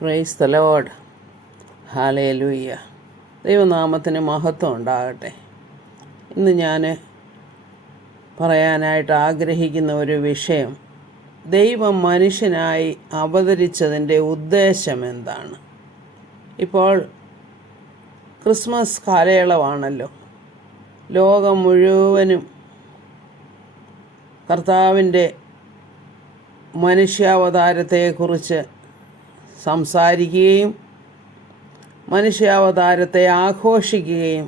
Praise the Lord. Hallelujah. ദൈവനാമത്തിന് മഹത്വം ഉണ്ടാകട്ടെ. ഇന്ന് ഞാൻ പറയാനായിട്ട് ആഗ്രഹിക്കുന്ന ഒരു വിഷയം, ദൈവം മനുഷ്യനായി അവതരിച്ചതിൻ്റെ ഉദ്ദേശം എന്താണ്. ഇപ്പോൾ ക്രിസ്മസ് കാലയളവാണല്ലോ. ലോകം മുഴുവനും കർത്താവിൻ്റെ മനുഷ്യാവതാരത്തെക്കുറിച്ച് സംസാരിക്കുകയും മനുഷ്യാവതാരത്തെ ആഘോഷിക്കുകയും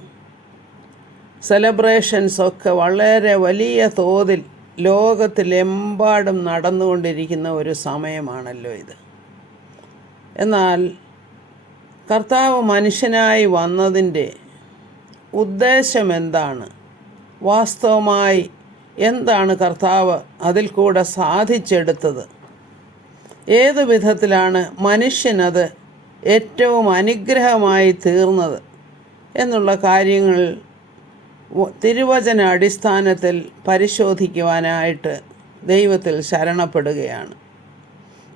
സെലിബ്രേഷൻസൊക്കെ വളരെ വലിയ തോതിൽ ലോകത്തിലെമ്പാടും നടന്നുകൊണ്ടിരിക്കുന്ന ഒരു സമയമാണല്ലോ ഇത്. എന്നാൽ കർത്താവ് മനുഷ്യനായി വന്നതിൻ്റെ ഉദ്ദേശം എന്താണ്, വാസ്തവമായി എന്താണ് കർത്താവ് അതിൽ കൂടെ സാധിച്ചെടുത്തത്, ഏതു വിധത്തിലാണ് മനുഷ്യനത് ഏറ്റവും അനുഗ്രഹമായി തീർന്നത് എന്നുള്ള കാര്യങ്ങൾ തിരുവചന അടിസ്ഥാനത്തിൽ പരിശോധിക്കുവാനായിട്ട് ദൈവത്തിൽ ശരണപ്പെടുകയാണ്.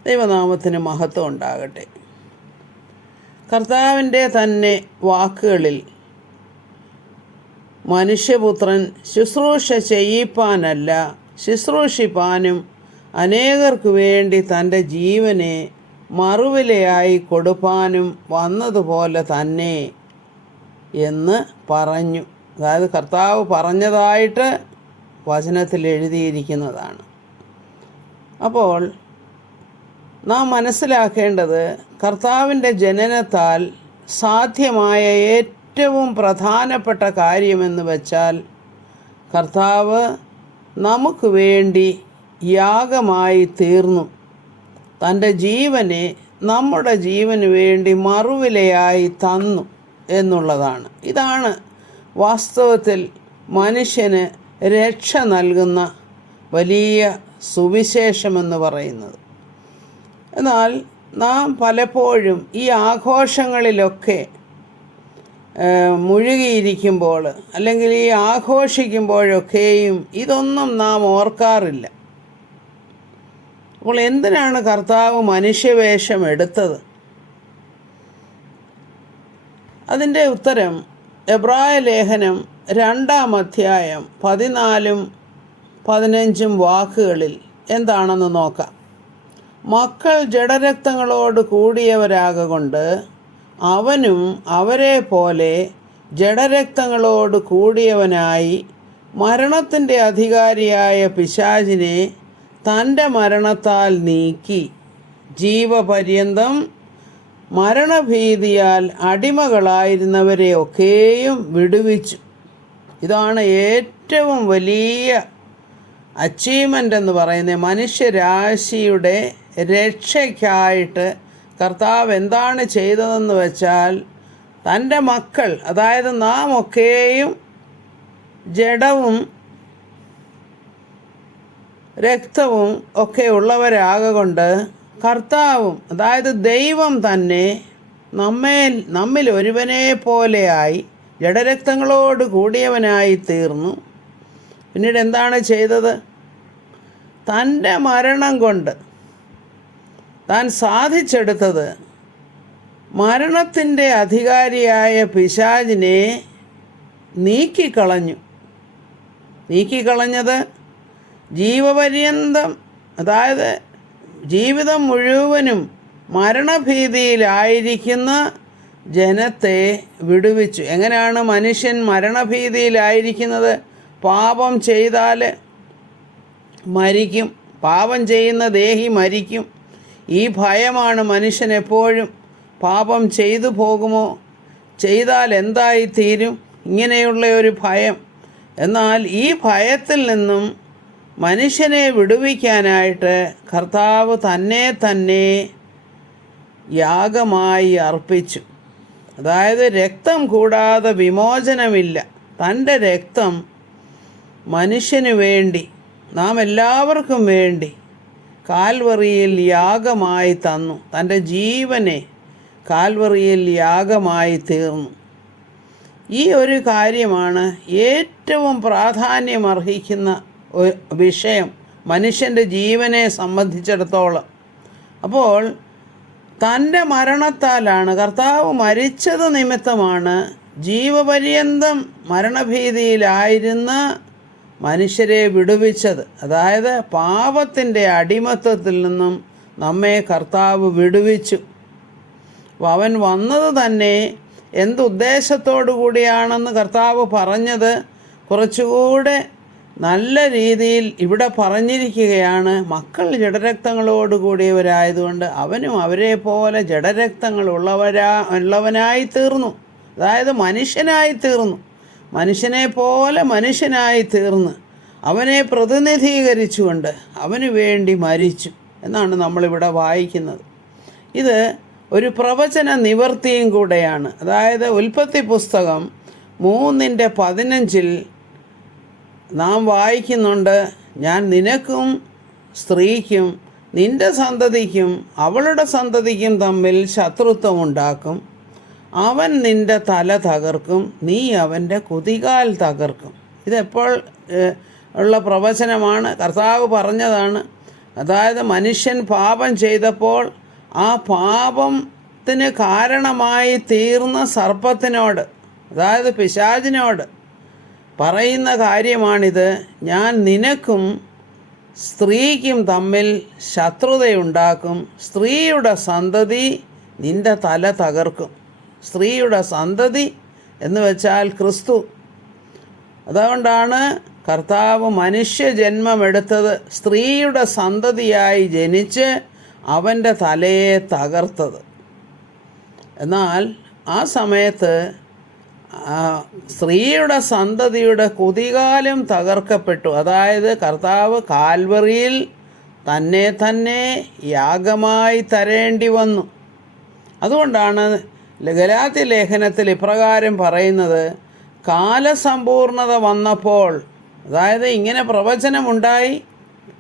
ദൈവനാമത്തിന് മഹത്വം ഉണ്ടാകട്ടെ. കർത്താവിൻ്റെ തന്നെ വാക്കുകളിൽ മനുഷ്യപുത്രൻ ശുശ്രൂഷ ചെയ്യിപ്പാനല്ല, ശുശ്രൂഷിപ്പാനും അനേകർക്ക് വേണ്ടി തൻ്റെ ജീവനെ മറുവിലയായി കൊടുപ്പാനും വന്നതുപോലെ തന്നെ എന്ന് പറഞ്ഞു. അതായത് കർത്താവ് പറഞ്ഞതായിട്ട് വചനത്തിൽ എഴുതിയിരിക്കുന്നതാണ്. അപ്പോൾ നാം മനസ്സിലാക്കേണ്ടത്, കർത്താവിൻ്റെ ജനനത്താൽ സാധ്യമായ ഏറ്റവും പ്രധാനപ്പെട്ട കാര്യമെന്ന് വെച്ചാൽ, കർത്താവ് നമുക്ക് വേണ്ടി യാഗമായി തീർന്നു, തൻ്റെ ജീവനെ നമ്മുടെ ജീവന് വേണ്ടി മറുവിലയായി തന്നു എന്നുള്ളതാണ്. ഇതാണ് വാസ്തവത്തിൽ മനുഷ്യന് രക്ഷ നൽകുന്ന വലിയ സുവിശേഷമെന്ന് പറയുന്നത്. എന്നാൽ നാം പലപ്പോഴും ഈ ആഘോഷങ്ങളിലൊക്കെ മുഴുകിയിരിക്കുമ്പോൾ, അല്ലെങ്കിൽ ഈ ആഘോഷിക്കുമ്പോഴൊക്കെയും ഇതൊന്നും നാം ഓർക്കാറില്ല. അപ്പോൾ എന്തിനാണ് കർത്താവ് മനുഷ്യവേഷം എടുത്തത്? അതിൻ്റെ ഉത്തരം എബ്രായ ലേഖനം 2-ാം അധ്യായം 14-15 വാക്കുകളിൽ എന്താണെന്ന് നോക്കാം. മക്കൾ ജഡരക്തങ്ങളോട് കൂടിയവരാകൊണ്ട് അവനും അവരെ പോലെ ജഡരക്തങ്ങളോട് കൂടിയവനായി മരണത്തിൻ്റെ അധികാരിയായ പിശാചിനെ തൻ്റെ മരണത്താൽ നീക്കി ജീവപര്യന്തം മരണഭീതിയാൽ അടിമകളായിരുന്നവരെ ഒക്കെയും വിടുവിച്ചു. ഇതാണ് ഏറ്റവും വലിയ അച്ചീവ്മെൻ്റ് എന്ന് പറയുന്നത്. മനുഷ്യരാശിയുടെ രക്ഷയ്ക്കായിട്ട് കർത്താവ് എന്താണ് ചെയ്തതെന്ന് വെച്ചാൽ, തൻ്റെ മക്കൾ, അതായത് നാം ഒക്കെയും ജഡവും രക്തവും ഒക്കെ ഉള്ളവരാകൊണ്ട് കർത്താവും, അതായത് ദൈവം തന്നെ നമ്മിൽ ഒരുവനെ പോലെയായി ജഡരക്തങ്ങളോട് കൂടിയവനായി തീർന്നു. പിന്നീട് എന്താണ് ചെയ്തത്? തൻ്റെ മരണം കൊണ്ട് താൻ സാധിച്ചെടുത്തത് മരണത്തിൻ്റെ അധികാരിയായ പിശാചിനെ നീക്കിക്കളഞ്ഞത് ജീവപര്യന്തം, അതായത് ജീവിതം മുഴുവനും മരണഭീതിയിലായിരിക്കുന്ന ജനത്തെ വിടുവിച്ചു. എങ്ങനെയാണ് മനുഷ്യൻ മരണഭീതിയിലായിരിക്കുന്നത്? പാപം ചെയ്താൽ മരിക്കും, പാപം ചെയ്യുന്ന ദേഹി മരിക്കും. ഈ ഭയമാണ് മനുഷ്യൻ എപ്പോഴും. പാപം ചെയ്തു പോകുമോ, ചെയ്താൽ എന്തായിത്തീരും, ഇങ്ങനെയുള്ള ഒരു ഭയം. എന്നാൽ ഈ ഭയത്തിൽ നിന്നും മനുഷ്യനെ വിടുവിക്കാനായിട്ട് കർത്താവ് തന്നെ യാഗമായി അർപ്പിച്ചു. അതായത് രക്തം കൂടാതെ വിമോചനമില്ല. തൻ്റെ രക്തം മനുഷ്യന് വേണ്ടി, നാം എല്ലാവർക്കും വേണ്ടി കാൽവറിയിൽ യാഗമായി തന്നു. തൻ്റെ ജീവനെ കാൽവറിയിൽ യാഗമായി തീർന്നു. ഈ ഒരു കാര്യമാണ് ഏറ്റവും പ്രാധാന്യമർഹിക്കുന്ന വിഷയം മനുഷ്യൻ്റെ ജീവനെ സംബന്ധിച്ചിടത്തോളം. അപ്പോൾ തൻ്റെ മരണത്താലാണ്, കർത്താവ് മരിച്ചത് നിമിത്തമാണ് ജീവപര്യന്തം മരണഭീതിയിലായിരുന്ന മനുഷ്യരെ വിടുവിച്ചത്. അതായത് പാപത്തിൻ്റെ അടിമത്തത്തിൽ നിന്നും നമ്മെ കർത്താവ് വിടുവിച്ചു. അപ്പോൾ അവൻ വന്നത് തന്നെ എന്തുദ്ദേശത്തോടു കൂടിയാണെന്ന് കർത്താവ് പറഞ്ഞത് കുറച്ചുകൂടെ നല്ല രീതിയിൽ ഇവിടെ പറഞ്ഞിരിക്കുകയാണ്. മക്കൾ ജഡരക്തങ്ങളോട് കൂടിയവരായതുകൊണ്ട് അവനും അവരെ പോലെ ജഡരക്തങ്ങൾ ഉള്ളവനായി തീർന്നു. അതായത് മനുഷ്യനായി തീർന്നു. മനുഷ്യനെ പോലെ മനുഷ്യനായി തീർന്ന് അവനെ പ്രതിനിധീകരിച്ചുകൊണ്ട് അവന് വേണ്ടി മരിച്ചു എന്നാണ് നമ്മളിവിടെ വായിക്കുന്നത്. ഇത് ഒരു പ്രവചന നിവർത്തിയും കൂടെയാണ്. അതായത് ഉൽപ്പത്തി പുസ്തകം 3:15 നാം വായിക്കുന്നുണ്ട്, ഞാൻ നിനക്കും സ്ത്രീക്കും നിൻ്റെ സന്തതിക്കും അവളുടെ സന്തതിക്കും തമ്മിൽ ശത്രുത്വം ഉണ്ടാക്കും. അവൻ നിൻ്റെ തല തകർക്കും, നീ അവൻ്റെ കുതികാൽ തകർക്കും. ഇതെപ്പോൾ ഉള്ള പ്രവചനമാണ്? കർത്താവ് പറഞ്ഞതാണ്. അതായത് മനുഷ്യൻ പാപം ചെയ്തപ്പോൾ ആ പാപത്തിന് കാരണമായി തീർന്ന സർപ്പത്തിനോട്, അതായത് പിശാചിനോട് പറയുന്ന കാര്യമാണിത്. ഞാൻ നിനക്കും സ്ത്രീക്കും തമ്മിൽ ശത്രുതയുണ്ടാക്കും, സ്ത്രീയുടെ സന്തതി നിൻ്റെ തല തകർക്കും. സ്ത്രീയുടെ സന്തതി എന്ന് വെച്ചാൽ ക്രിസ്തു. അതുകൊണ്ടാണ് കർത്താവ് മനുഷ്യജന്മമെടുത്തത് സ്ത്രീയുടെ സന്തതിയായി ജനിച്ച് അവൻ്റെ തലയെ തകർത്തത്. എന്നാൽ ആ സമയത്ത് സ്ത്രീയുടെ സന്തതിയുടെ കുതികാലും തകർക്കപ്പെട്ടു. അതായത് കർത്താവ് കാൽവറിയിൽ തന്നെ യാഗമായി തരേണ്ടി വന്നു. അതുകൊണ്ടാണ് ഗലാത്യ ലേഖനത്തിൽ ഇപ്രകാരം പറയുന്നത്, കാലസമ്പൂർണത വന്നപ്പോൾ, അതായത് ഇങ്ങനെ പ്രവചനമുണ്ടായി,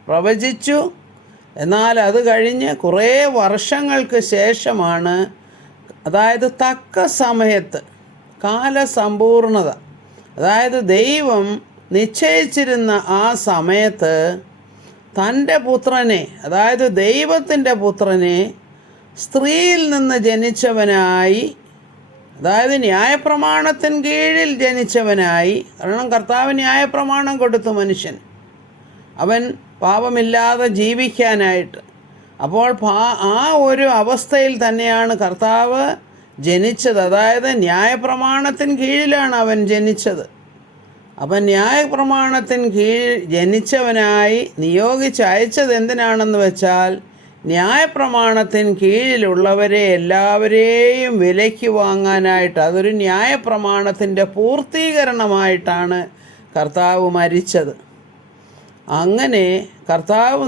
പ്രവചിച്ചു, എന്നാൽ അത് കഴിഞ്ഞ് കുറേ വർഷങ്ങൾക്ക് ശേഷമാണ്, അതായത് തക്ക സമയത്ത് കാലസമ്പൂർണത, അതായത് ദൈവം നിശ്ചയിച്ചിരുന്ന ആ സമയത്ത് തൻ്റെ പുത്രനെ, അതായത് ദൈവത്തിൻ്റെ പുത്രനെ സ്ത്രീയിൽ നിന്ന് ജനിച്ചവനായി, അതായത് ന്യായപ്രമാണത്തിന് കീഴിൽ ജനിച്ചവനായി. കാരണം കർത്താവ് ന്യായപ്രമാണം കൊടുത്തു മനുഷ്യൻ, അവൻ പാപമില്ലാതെ ജീവിക്കാനായിട്ട്. അപ്പോൾ ആ ഒരു അവസ്ഥയിൽ തന്നെയാണ് കർത്താവ് ജനിച്ചത്. അതായത് ന്യായപ്രമാണത്തിന് കീഴിലാണ് അവൻ ജനിച്ചത്. അവൻ ന്യായപ്രമാണത്തിന് കീഴിൽ ജനിച്ചവനായി നിയോഗിച്ചയച്ചത് എന്തിനാണെന്ന് വെച്ചാൽ, ന്യായപ്രമാണത്തിന് കീഴിലുള്ളവരെ എല്ലാവരെയും വിലയ്ക്ക് വാങ്ങാനായിട്ട്, അതൊരു ന്യായപ്രമാണത്തിൻ്റെ പൂർത്തീകരണമായിട്ടാണ് കർത്താവ് മരിച്ചത്. അങ്ങനെ കർത്താവ്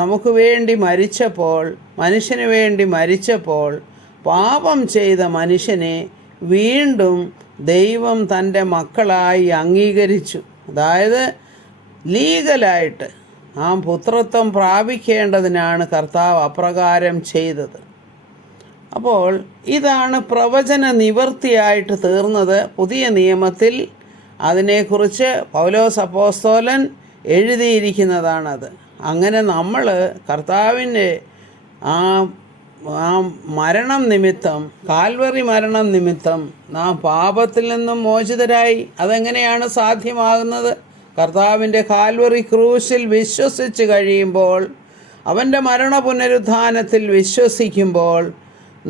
നമുക്ക് വേണ്ടി മരിച്ചപ്പോൾ, മനുഷ്യന് വേണ്ടി മരിച്ചപ്പോൾ, പാപം ചെയ്ത മനുഷ്യനെ വീണ്ടും ദൈവം തൻ്റെ മക്കളായി അംഗീകരിച്ചു. അതായത് ലീഗലായിട്ട് ആ പുത്രത്വം പ്രാപിക്കേണ്ടതിനാണ് കർത്താവ് അപ്രകാരം ചെയ്തത്. അപ്പോൾ ഇതാണ് പ്രവചന നിവർത്തിയായിട്ട് തീർന്നത്. പുതിയ നിയമത്തിൽ അതിനെക്കുറിച്ച് പൗലോസ് അപ്പോസ്തലൻ എഴുതിയിരിക്കുന്നതാണത്. അങ്ങനെ നമ്മൾ കർത്താവിൻ്റെ ആ മരണം നിമിത്തം, കാൽവറി മരണം നിമിത്തം നാം പാപത്തിൽ നിന്നും മോചിതരായി. അതെങ്ങനെയാണ് സാധ്യമാകുന്നത്? കർത്താവിൻ്റെ കാൽവറി ക്രൂശിൽ വിശ്വസിച്ച് കഴിയുമ്പോൾ, അവൻ്റെ മരണ പുനരുത്ഥാനത്തിൽ വിശ്വസിക്കുമ്പോൾ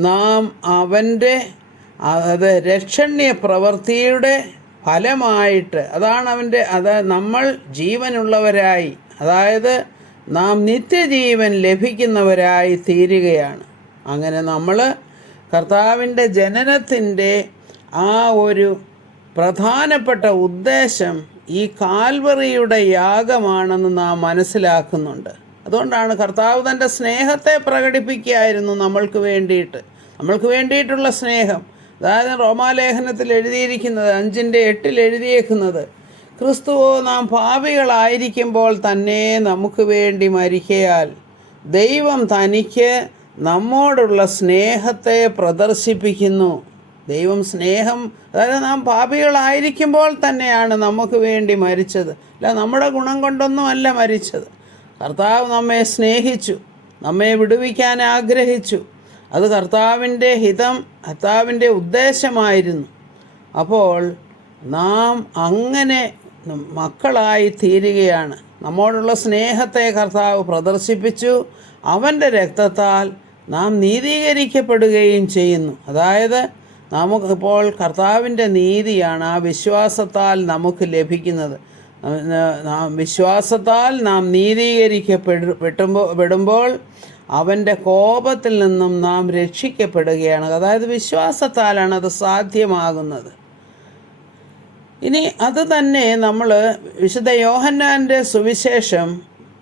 നാം അവൻ്റെ രക്ഷണ്യ പ്രവൃത്തിയുടെ ഫലമായിട്ട്, അത് നമ്മൾ ജീവനുള്ളവരായി, അതായത് നാം നിത്യജീവൻ ലഭിക്കുന്നവരായി തീരുകയാണ്. അങ്ങനെ നമ്മൾ കർത്താവിൻ്റെ ജനനത്തിൻ്റെ ആ ഒരു പ്രധാനപ്പെട്ട ഉദ്ദേശം ഈ കാൽവറിയുടെ യാഗമാണെന്ന് നാം മനസ്സിലാക്കുന്നുണ്ട്. അതുകൊണ്ടാണ് കർത്താവ് തൻ്റെ സ്നേഹത്തെ പ്രകടിപ്പിക്കുകയായിരുന്നു നമ്മൾക്ക് വേണ്ടിയിട്ടുള്ള സ്നേഹം. അതായത് റോമാലേഖനത്തിൽ എഴുതിയിരിക്കുന്നത് 5:8 എഴുതിയേക്കുന്നത്, ക്രിസ്തുവോ നാം പാപികളായിരിക്കുമ്പോൾ തന്നെ നമുക്ക് വേണ്ടി മരിക്കയാൽ ദൈവം തനിക്ക് നമ്മോടുള്ള സ്നേഹത്തെ പ്രദർശിപ്പിക്കുന്നു. ദൈവം സ്നേഹം, അതായത് നാം പാപികളായിരിക്കുമ്പോൾ തന്നെയാണ് നമുക്ക് വേണ്ടി മരിച്ചത്. അല്ല നമ്മുടെ ഗുണം കൊണ്ടൊന്നും അല്ല മരിച്ചത്. കർത്താവ് നമ്മെ സ്നേഹിച്ചു, നമ്മെ വിടുവിക്കാൻ ആഗ്രഹിച്ചു. അത് കർത്താവിൻ്റെ ഹിതം, കർത്താവിൻ്റെ ഉദ്ദേശമായിരുന്നു. അപ്പോൾ നാം അങ്ങനെ മക്കളായി തീരുകയാണ്. നമ്മോടുള്ള സ്നേഹത്തെ കർത്താവ് പ്രദർശിപ്പിച്ചു. അവൻ്റെ രക്തത്താൽ നാം നീതീകരിക്കപ്പെടുകയും ചെയ്യുന്നു. അതായത് നമുക്കിപ്പോൾ കർത്താവിൻ്റെ നീതിയാണ് ആ വിശ്വാസത്താൽ നമുക്ക് ലഭിക്കുന്നത്. വിശ്വാസത്താൽ നാം നീതീകരിക്കപ്പെടുമ്പോൾ അവൻ്റെ കോപത്തിൽ നിന്നും നാം രക്ഷിക്കപ്പെടുകയാണ്. അതായത് വിശ്വാസത്താലാണ് അത് സാധ്യമാകുന്നത്. ഇനി അത് തന്നെ നമ്മൾ വിശുദ്ധ യോഹന്നാൻ്റെ സുവിശേഷം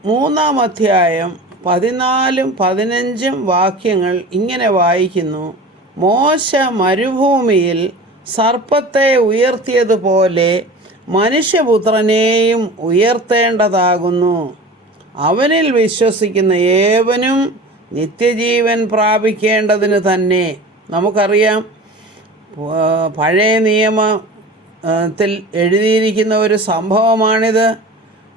3-ാം അധ്യായം 14-15 വാക്യങ്ങൾ ഇങ്ങനെ വായിക്കുന്നു. മോശ മരുഭൂമിയിൽ സർപ്പത്തെ ഉയർത്തിയതുപോലെ മനുഷ്യപുത്രനെയും ഉയർത്തേണ്ടതാകുന്നു. അവനിൽ വിശ്വസിക്കുന്ന ഏവനും നിത്യജീവൻ പ്രാപിക്കേണ്ടതിന് തന്നെ. നമുക്കറിയാം, പഴയ നിയമത്തിൽ എഴുതിയിരിക്കുന്ന ഒരു സംഭവമാണിത്.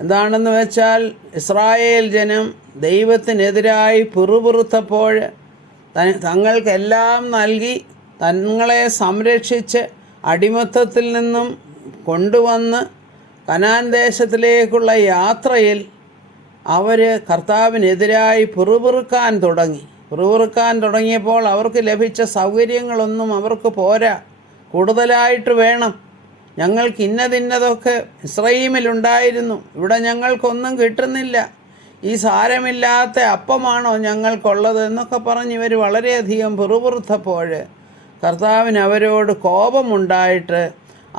എന്താണെന്ന് വെച്ചാൽ, ഇസ്രായേൽ ജനം ദൈവത്തിനെതിരായി പിറുപിറുത്തപ്പോൾ തങ്ങൾക്കെല്ലാം നൽകി തങ്ങളെ സംരക്ഷിച്ച് അടിമത്തത്തിൽ നിന്നും കൊണ്ടുവന്ന് കനാൻ ദേശത്തിലേക്കുള്ള യാത്രയിൽ അവർ കർത്താവിനെതിരായി പിറുപിറുക്കാൻ തുടങ്ങിയപ്പോൾ അവർക്ക് ലഭിച്ച സൗകര്യങ്ങളൊന്നും അവർക്ക് പോരാ, കൂടുതലായിട്ട് വേണം. ഞങ്ങൾക്ക് ഇന്നതൊക്കെ മിസ്രയീമിലുണ്ടായിരുന്നു, ഇവിടെ ഞങ്ങൾക്കൊന്നും കിട്ടുന്നില്ല, ഈ സാരമില്ലാത്ത അപ്പമാണോ ഞങ്ങൾക്കുള്ളത് എന്നൊക്കെ പറഞ്ഞ് ഇവർ വളരെയധികം പിറുപിറുത്തപ്പോൾ കർത്താവിന് അവരോട് കോപമുണ്ടായിട്ട്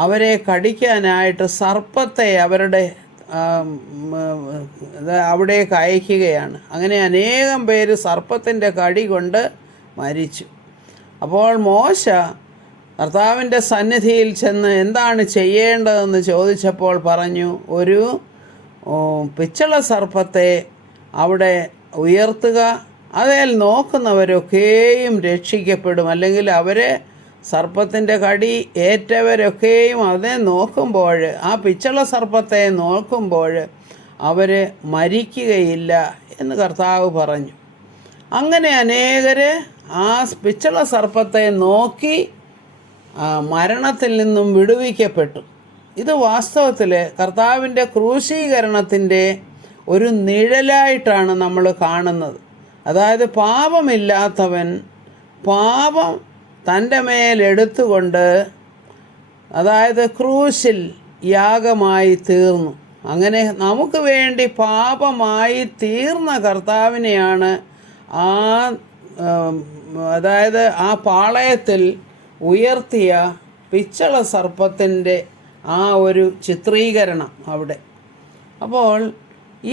അവരെ കടിക്കാനായിട്ട് സർപ്പത്തെ അവിടേക്ക് അയക്കുകയാണ്. അങ്ങനെ അനേകം പേര് സർപ്പത്തിൻ്റെ കടി കൊണ്ട് മരിച്ചു. അപ്പോൾ മോശ കർത്താവിൻ്റെ സന്നിധിയിൽ ചെന്ന് എന്താണ് ചെയ്യേണ്ടതെന്ന് ചോദിച്ചപ്പോൾ പറഞ്ഞു, ഒരു പിച്ചള സർപ്പത്തെ അവിടെ ഉയർത്തുക, അതിൽ നോക്കുന്നവരൊക്കെയും രക്ഷിക്കപ്പെടും. അല്ലെങ്കിൽ അവരെ സർപ്പത്തിൻ്റെ കടി ഏറ്റവരൊക്കെയും അതിനെ നോക്കുമ്പോൾ, ആ പിച്ചള സർപ്പത്തെ നോക്കുമ്പോൾ അവർ മരിക്കുകയില്ല എന്ന് കർത്താവ് പറഞ്ഞു. അങ്ങനെ അനേകർ ആ പിച്ചള സർപ്പത്തെ നോക്കി മരണത്തിൽ നിന്നും വിടുവിക്കപ്പെട്ടു. ഇത് വാസ്തവത്തിൽ കർത്താവിൻ്റെ ക്രൂശീകരണത്തിൻ്റെ ഒരു നിഴലായിട്ടാണ് നമ്മൾ കാണുന്നത്. അതായത് പാപമില്ലാത്തവൻ പാപം തൻ്റെ മേലെടുത്തുകൊണ്ട്, അതായത് ക്രൂശിൽ യാഗമായി തീർന്നു. അങ്ങനെ നമുക്ക് വേണ്ടി പാപമായി തീർന്ന കർത്താവിനെയാണ് അതായത് ആ പാളയത്തിൽ ഉയർത്തിയ പിച്ചള സർപ്പത്തിൻ്റെ ആ ഒരു ചിത്രീകരണം അവിടെ. അപ്പോൾ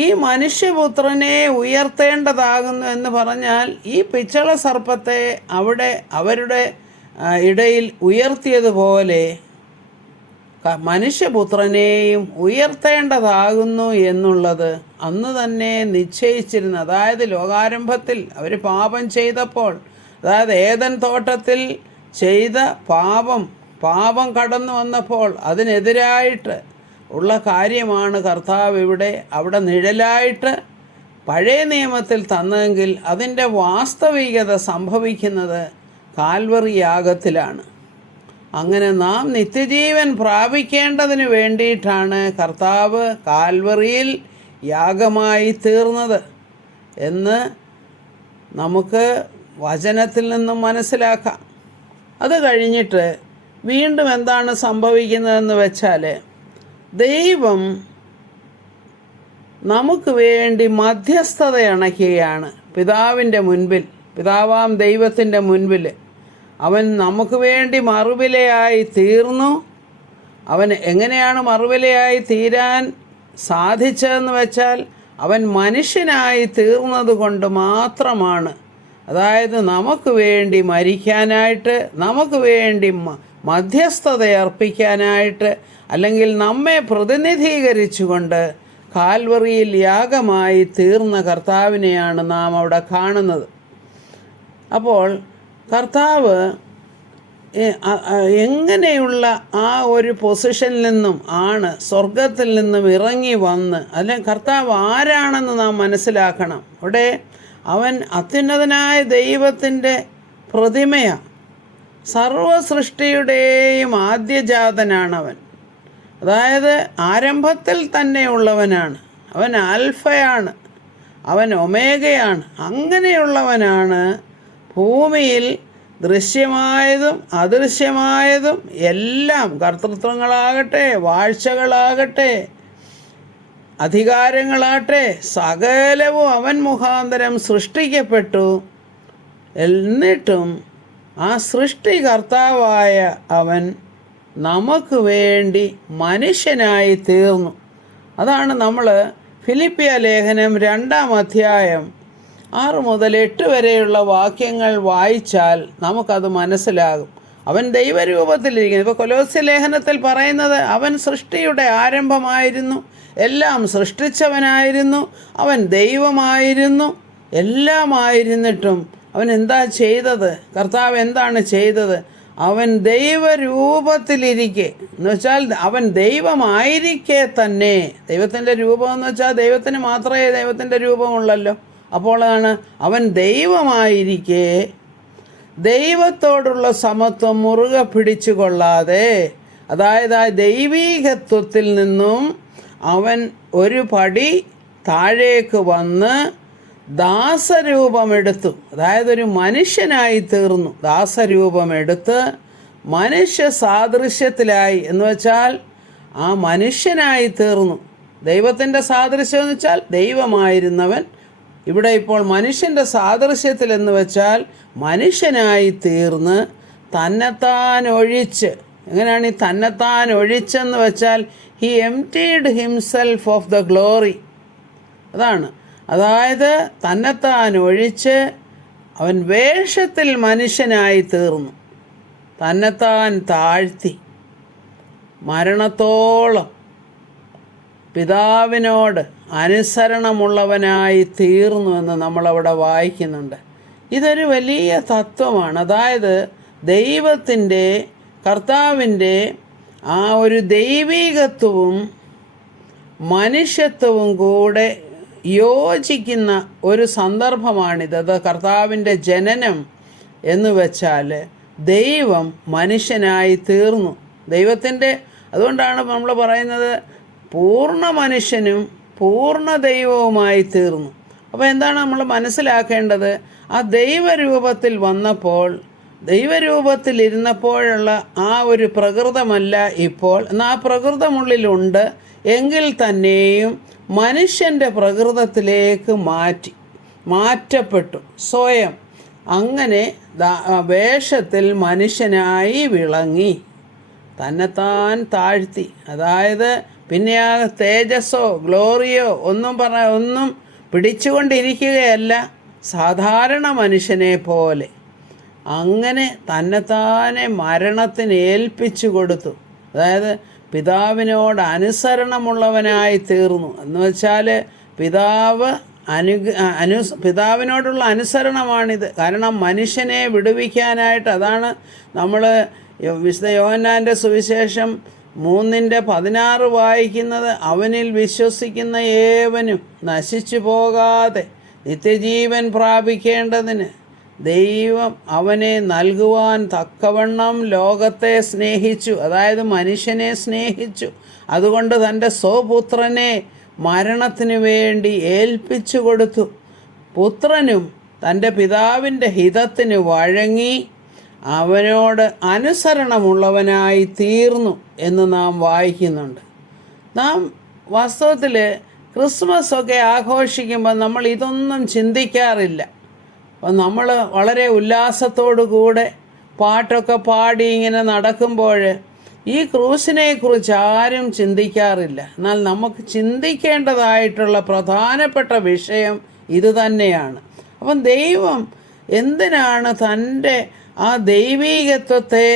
ഈ മനുഷ്യപുത്രനെ ഉയർത്തേണ്ടതാകുന്നു എന്ന് പറഞ്ഞാൽ, ഈ പിച്ചള സർപ്പത്തെ അവിടെ അവരുടെ ഇടയിൽ ഉയർത്തിയതുപോലെ മനുഷ്യപുത്രനെയും ഉയർത്തേണ്ടതാകുന്നു എന്നുള്ളത് അന്ന് തന്നെ നിശ്ചയിച്ചിരുന്നു. അതായത് ലോകാരംഭത്തിൽ അവർ പാപം ചെയ്തപ്പോൾ, അതായത് ഏദൻ തോട്ടത്തിൽ ചെയ്ത പാപം കടന്നു വന്നപ്പോൾ അതിനെതിരായിട്ട് ഉള്ള കാര്യമാണ് കർത്താവ് അവിടെ നിഴലായിട്ട് പഴയ നിയമത്തിൽ തന്നെങ്കിൽ അതിൻ്റെ വാസ്തവികത സംഭവിക്കുന്നത് കാൽവറി യാഗത്തിലാണ്. അങ്ങനെ നാം നിത്യജീവൻ പ്രാപിക്കേണ്ടതിന് വേണ്ടിയിട്ടാണ് കർത്താവ് കാൽവറിയിൽ യാഗമായി തീർന്നത് എന്ന് നമുക്ക് വചനത്തിൽ നിന്നും മനസ്സിലാക്കാം. അത് കഴിഞ്ഞിട്ട് വീണ്ടും എന്താണ് സംഭവിക്കുന്നതെന്ന് വെച്ചാൽ, ദൈവം നമുക്ക് വേണ്ടി മധ്യസ്ഥത അണയ്ക്കുകയാണ് പിതാവിൻ്റെ മുൻപിൽ, പിതാവാം ദൈവത്തിൻ്റെ മുൻപിൽ. അവൻ നമുക്ക് വേണ്ടി മറുവിലയായി തീർന്നു. അവൻ എങ്ങനെയാണ് മറുവിലയായി തീരാൻ സാധിച്ചതെന്ന് വെച്ചാൽ, അവൻ മനുഷ്യനായി തീർന്നത് കൊണ്ട് മാത്രമാണ്. അതായത് നമുക്ക് വേണ്ടി മരിക്കാനായിട്ട്, നമുക്ക് വേണ്ടി മധ്യസ്ഥത അർപ്പിക്കാനായിട്ട്, അല്ലെങ്കിൽ നമ്മെ പ്രതിനിധീകരിച്ചുകൊണ്ട് കാൽവറിയിൽ യാഗമായി തീർന്ന കർത്താവിനെയാണ് നാം അവിടെ കാണുന്നത്. അപ്പോൾ കർത്താവ് എങ്ങനെയുള്ള ആ ഒരു പൊസിഷനിൽ നിന്നും ആണ് സ്വർഗത്തിൽ നിന്നും ഇറങ്ങി വന്ന്, അല്ലെങ്കിൽ കർത്താവ് ആരാണെന്ന് നാം മനസ്സിലാക്കണം. അവിടെ അവൻ അത്യുന്നതനായ ദൈവത്തിൻ്റെ പ്രതിമയാണ്. സർവസൃഷ്ടിയുടെയും ആദ്യജാതനാണവൻ. അതായത് ആരംഭത്തിൽ തന്നെയുള്ളവനാണ്. അവൻ ആൽഫയാണ്, അവൻ ഒമേഗയാണ്. അങ്ങനെയുള്ളവനാണ് ഭൂമിയിൽ ദൃശ്യമായതും അദൃശ്യമായതും എല്ലാം, കർത്തൃത്വങ്ങളാകട്ടെ, വാഴ്ചകളാകട്ടെ, അധികാരങ്ങളാകട്ടെ, സകലവും അവൻ മുഖാന്തരം സൃഷ്ടിക്കപ്പെട്ടു. എന്നിട്ടും ആ സൃഷ്ടികർത്താവായ അവൻ നമുക്ക് വേണ്ടി മനുഷ്യനായി തീർന്നു. അതാണ് നമ്മൾ ഫിലിപ്പിയ ലേഖനം 2-ാം അധ്യായം 6 മുതൽ 8 വരെയുള്ള വാക്യങ്ങൾ വായിച്ചാൽ നമുക്കത് മനസ്സിലാകും. അവൻ ദൈവരൂപത്തിലിരിക്കുന്നു. ഇപ്പോൾ കൊലോസ്യ ലേഖനത്തിൽ പറയുന്നത് അവൻ സൃഷ്ടിയുടെ ആരംഭമായിരുന്നു, എല്ലാം സൃഷ്ടിച്ചവനായിരുന്നു, അവൻ ദൈവമായിരുന്നു. എല്ലാമായിരുന്നിട്ടും അവൻ എന്താ ചെയ്തത്? കർത്താവ് എന്താണ് ചെയ്തത്? അവൻ ദൈവരൂപത്തിലിരിക്കെ, എന്ന് വെച്ചാൽ അവൻ ദൈവമായിരിക്കെ തന്നെ, ദൈവത്തിൻ്റെ രൂപം എന്ന് വെച്ചാൽ ദൈവത്തിന് മാത്രമേ ദൈവത്തിൻ്റെ രൂപമുള്ളല്ലോ. അപ്പോഴാണ് അവൻ ദൈവമായിരിക്കെ ദൈവത്തോടുള്ള സമത്വം മുറുകെ പിടിച്ചു കൊള്ളാതെ, അതായത് ആ ദൈവീകത്വത്തിൽ നിന്നും അവൻ ഒരു പടി താഴേക്ക് വന്ന് ദാസരൂപമെടുത്തു. അതായത് ഒരു മനുഷ്യനായി തീർന്നു. ദാസരൂപമെടുത്ത് മനുഷ്യ സാദൃശ്യത്തിലായി, എന്ന് വെച്ചാൽ ആ മനുഷ്യനായി തീർന്നു. ദൈവത്തിൻ്റെ സാദൃശ്യം എന്ന് വെച്ചാൽ ദൈവമായിരുന്നവൻ ഇവിടെ ഇപ്പോൾ മനുഷ്യൻ്റെ സാദൃശ്യത്തിൽ എന്ന് വെച്ചാൽ മനുഷ്യനായി തീർന്ന് തന്നെത്താൻ ഒഴിച്ച്. എങ്ങനെയാണ് ഈ തന്നെത്താൻ ഒഴിച്ചെന്ന് വെച്ചാൽ he emptied himself of the glory. അതാണ്, അതായത് തന്നെത്താൻ ഒഴിച്ച് അവൻ വേഷത്തിൽ മനുഷ്യനായി തീർന്നു, തന്നെത്താൻ താഴ്ത്തി മരണത്തോളം പിതാവിനോട് അനുസരണമുള്ളവനായി തീർന്നു എന്ന് നമ്മളവിടെ വായിക്കുന്നുണ്ട്. ഇതൊരു വലിയ തത്വമാണ്. അതായത് ദൈവത്തിൻ്റെ, കർത്താവിൻ്റെ ആ ഒരു ദൈവീകത്വവും മനുഷ്യത്വവും കൂടെ യോജിക്കുന്ന ഒരു സന്ദർഭമാണിത്. അത് കർത്താവിൻ്റെ ജനനം എന്ന് വെച്ചാൽ ദൈവം മനുഷ്യനായി തീർന്നു. ദൈവത്തിൻ്റെ, അതുകൊണ്ടാണ് നമ്മൾ പറയുന്നത് പൂർണ്ണ മനുഷ്യനും പൂർണ്ണ ദൈവവുമായി തീർന്നു. അപ്പോൾ എന്താണ് നമ്മൾ മനസ്സിലാക്കേണ്ടത്? ആ ദൈവരൂപത്തിൽ വന്നപ്പോൾ, ദൈവരൂപത്തിലിരുന്നപ്പോഴുള്ള ആ ഒരു പ്രകൃതമല്ല ഇപ്പോൾ. എന്നാൽ ആ പ്രകൃതമുള്ളിലുണ്ട്, എങ്കിൽ തന്നെയും മനുഷ്യൻ്റെ പ്രകൃതത്തിലേക്ക് മാറ്റപ്പെട്ടു സ്വയം. അങ്ങനെ വേഷത്തിൽ മനുഷ്യനായി വിളങ്ങി തന്നെത്താൻ താഴ്ത്തി. അതായത് പിന്നെ ആ തേജസ്സോ ഗ്ലോറിയോ ഒന്നും പിടിച്ചുകൊണ്ടിരിക്കുകയല്ല, സാധാരണ മനുഷ്യനെ പോലെ അങ്ങനെ തന്നെത്താനെ മരണത്തിന് ഏൽപ്പിച്ചു കൊടുത്തു. അതായത് പിതാവിനോട് അനുസരണമുള്ളവനായി തീർന്നു. എന്ന് വെച്ചാൽ പിതാവിനോടുള്ള അനുസരണമാണിത്. കാരണം മനുഷ്യനെ വിടുവിക്കാനായിട്ട്, അതാണ് നമ്മൾ വിശുദ്ധ യോഹന്നാൻ്റെ സുവിശേഷം 3:16 വായിക്കുന്നത്. അവനിൽ വിശ്വസിക്കുന്ന ഏവനും നശിച്ചു പോകാതെ നിത്യജീവൻ പ്രാപിക്കേണ്ടതിന് ദൈവം അവനെ നൽകുവാൻ തക്കവണ്ണം ലോകത്തെ സ്നേഹിച്ചു. അതായത് മനുഷ്യനെ സ്നേഹിച്ചു. അതുകൊണ്ട് തൻ്റെ സ്വപുത്രനെ മരണത്തിന് വേണ്ടി ഏൽപ്പിച്ചു കൊടുത്തു. പുത്രനും തൻ്റെ പിതാവിൻ്റെ ഹിതത്തിന് വഴങ്ങി അവനോട് അനുസരണമുള്ളവനായി തീർന്നു എന്ന് നാം വായിക്കുന്നുണ്ട്. നാം വാസ്തവത്തിൽ ക്രിസ്മസൊക്കെ ആഘോഷിക്കുമ്പോൾ നമ്മൾ ഇതൊന്നും ചിന്തിക്കാറില്ല. അപ്പം നമ്മൾ വളരെ ഉല്ലാസത്തോടു കൂടെ പാട്ടൊക്കെ പാടി ഇങ്ങനെ നടക്കുമ്പോൾ ഈ ക്രൂശിനെക്കുറിച്ച് ആരും ചിന്തിക്കാറില്ല. എന്നാൽ നമുക്ക് ചിന്തിക്കേണ്ടതായിട്ടുള്ള പ്രധാനപ്പെട്ട വിഷയം ഇത് തന്നെയാണ്. അപ്പം ദൈവം എന്തിനാണ് തൻ്റെ ആ ദൈവീകത്വത്തെ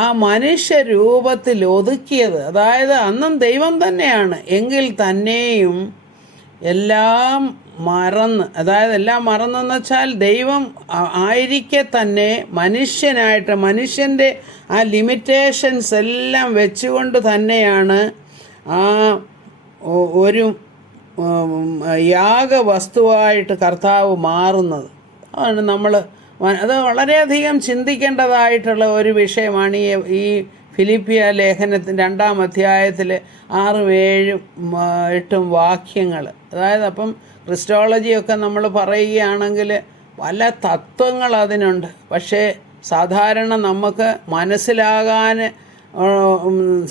ആ മനുഷ്യരൂപത്തിൽ ഒതുക്കിയത്? അതായത് അന്നും ദൈവം തന്നെയാണ്, എങ്കിൽ തന്നെയും എല്ലാം മറന്ന്, അതായത് എല്ലാം മറന്നെന്ന് വെച്ചാൽ ദൈവം ആയിരിക്കെ തന്നെ മനുഷ്യനായിട്ട്, മനുഷ്യൻ്റെ ആ ലിമിറ്റേഷൻസ് എല്ലാം വെച്ചുകൊണ്ട് തന്നെയാണ് ആ ഒരു യാഗവസ്തുവായിട്ട് കർത്താവ് മാറുന്നത്. അതാണ് നമ്മൾ അത് വളരെയധികം ചിന്തിക്കേണ്ടതായിട്ടുള്ള ഒരു വിഷയമാണ് ഈ ഫിലിപ്പിയ ലേഖനത്തിൻ്റെ 2-ാം അധ്യായത്തിൽ 6, 7, 8 വാക്യങ്ങൾ. അതായത് അപ്പം ക്രിസ്റ്റോളജിയൊക്കെ നമ്മൾ പറയുകയാണെങ്കിൽ പല തത്വങ്ങൾ അതിനുണ്ട്. പക്ഷേ സാധാരണ നമുക്ക് മനസ്സിലാകാൻ